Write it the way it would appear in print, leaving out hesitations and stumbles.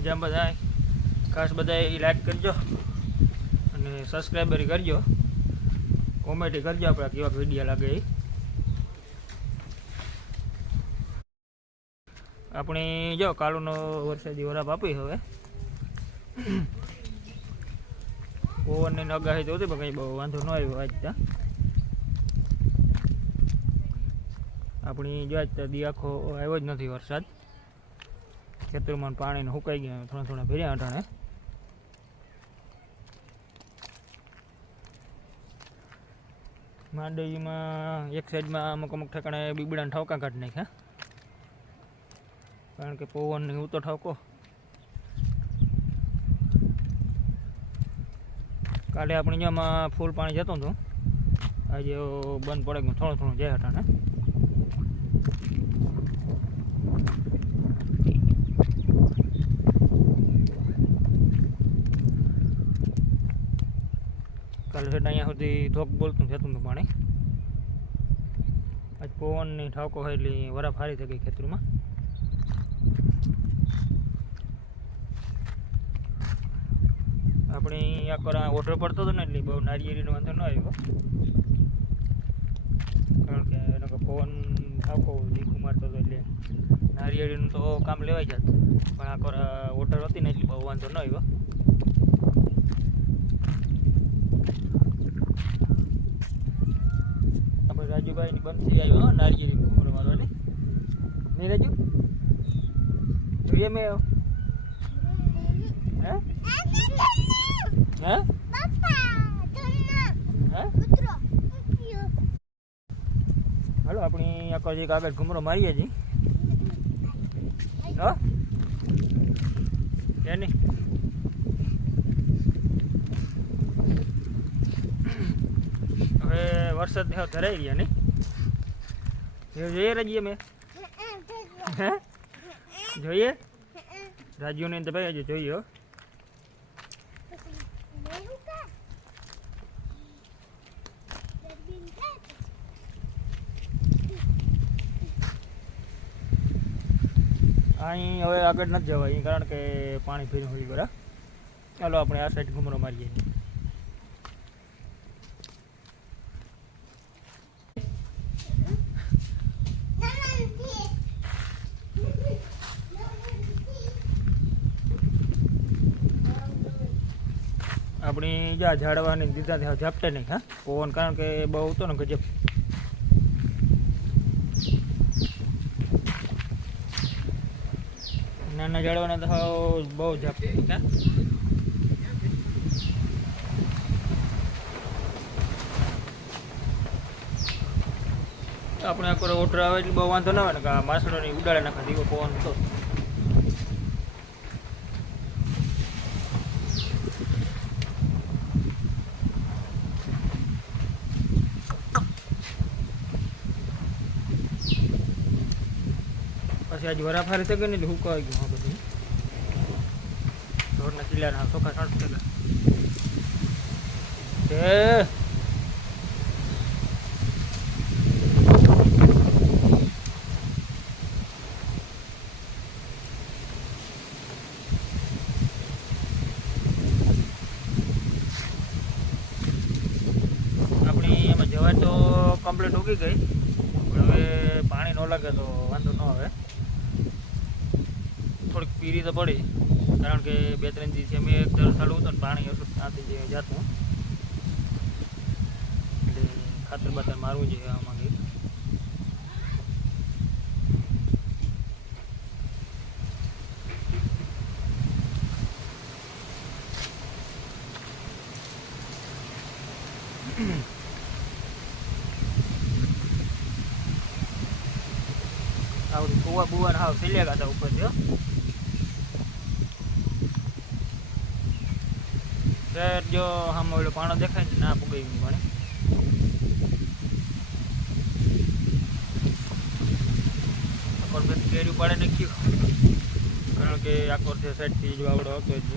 મજામાં બધા ખાસ બધા લાઈક કરજો અને સબસ્ક્રાઈબર કરજો, કોમેન્ટ કરજો આપણે કેવા વિડીયો લાગે એ. આપણે જો કાલુનો વરસાદી વરાપ આપી હવે પવનની આગાહી તો હતી પણ કંઈ બહુ વાંધો ન આવ્યો આજ ત્યાં. આપણી જો આજ દી આખો આવ્યો જ નથી વરસાદ. ખેતરમાં પાણીને સુકાઈ ગયા, થોડા થોડા ભર્યા અટાણે. માંડવીમાં એક સાઈડમાં અમુક અમુક ઠેકાણે બીબડાને ઠાવકા કાઢી નાખ્યા, કારણ કે પવનને ઉતો ઠાવકો. કાલે આપણે અહીંયામાં ફૂલ પાણી જતું હતું, આજે બંધ પડે ગયું, થોડું થોડું જાય અટાણે. કાલે સેટ અહીંયા સુધી ધોક બોલતું જતું હતું પાણી. આજ પવનની ઠાવકો હોય એટલે વરાપ સારી થઈ ગઈ ખેતરમાં. આપણે આ ઓર્ડર પડતો હતો ને એટલે બહુ નારિયેળીનો વાંધો ન આવ્યો, કારણ કે એનો પવન ઠાવકો દીકું મારતો હતો એટલે નારિયેળીનું તો કામ લેવાઈ જતું. પણ આ ઓર્ડર હતી ને એટલે બહુ વાંધો ન આવ્યો. આપણે રાજુભાઈની બંસી આવ્યો નારિયેળી ઘૂમરો મારવાની. નહીં રાજુ જોઈએ મેં હે હે હાલો આપણી આખો જે કાગળ ઘૂમરો મારીએ છીએ એની. હવે વરસાદ ધરાઈ રહ્યા નહીં જોઈએ રજીએ મેં હે જોઈએ રાજ્યોને તો ભાઈ હજુ જોઈએ. અહીં હવે આગળ નથી જવાય કારણ કે પાણી ભર્યું હોય બરાબર. ચાલો આપણે આ સાઈડ ઘૂમરો મારીએ. આપણી જ્યાં ઝાડવાની દીધા ત્યાં ઝાપટે નહીં હા પવન, કારણ કે બહુ હતો ને ગજબ. નાના ઝાડવાના તો બહુ ઝાપટે હા. આપણે આખો ઓર્ડર આવે એટલે બહુ વાંધો ના આવે ને કે માસડોની ઉડાડે નાખે દીવો પવન હતો. પછી આજે વરાફારી થઈ ગઈ ને એટલે હુકાઈ ગયું. હા બધું ઢોરના કિલ્લાના ચોખા સાઠ થયેલા આપણી એમાં જવાય તો કમ્પ્લીટ ઉગી ગઈ, પણ હવે પાણી ન લાગે તો વાંધો ન આવે. થોડીક પીરી તો પડી, કારણ કે 2-3 દિવસથી અમે એક દર ચાલુ હતો ને પાણી ઓછું ત્યાંથી જતું એટલે ખાતર બાતર મારવું જોઈએ આમાં. આવડી કુવા બુવા હાવ સિલ્યા ગાતા ઉપર થયો. જો આમ ઓલો પાણો દેખાય ને ના પુગાઈ ગયું પાણી. કેરી પાડે નાખ્યું, કારણ કે આખો સાઈડથી જ વાવડો હતો જ.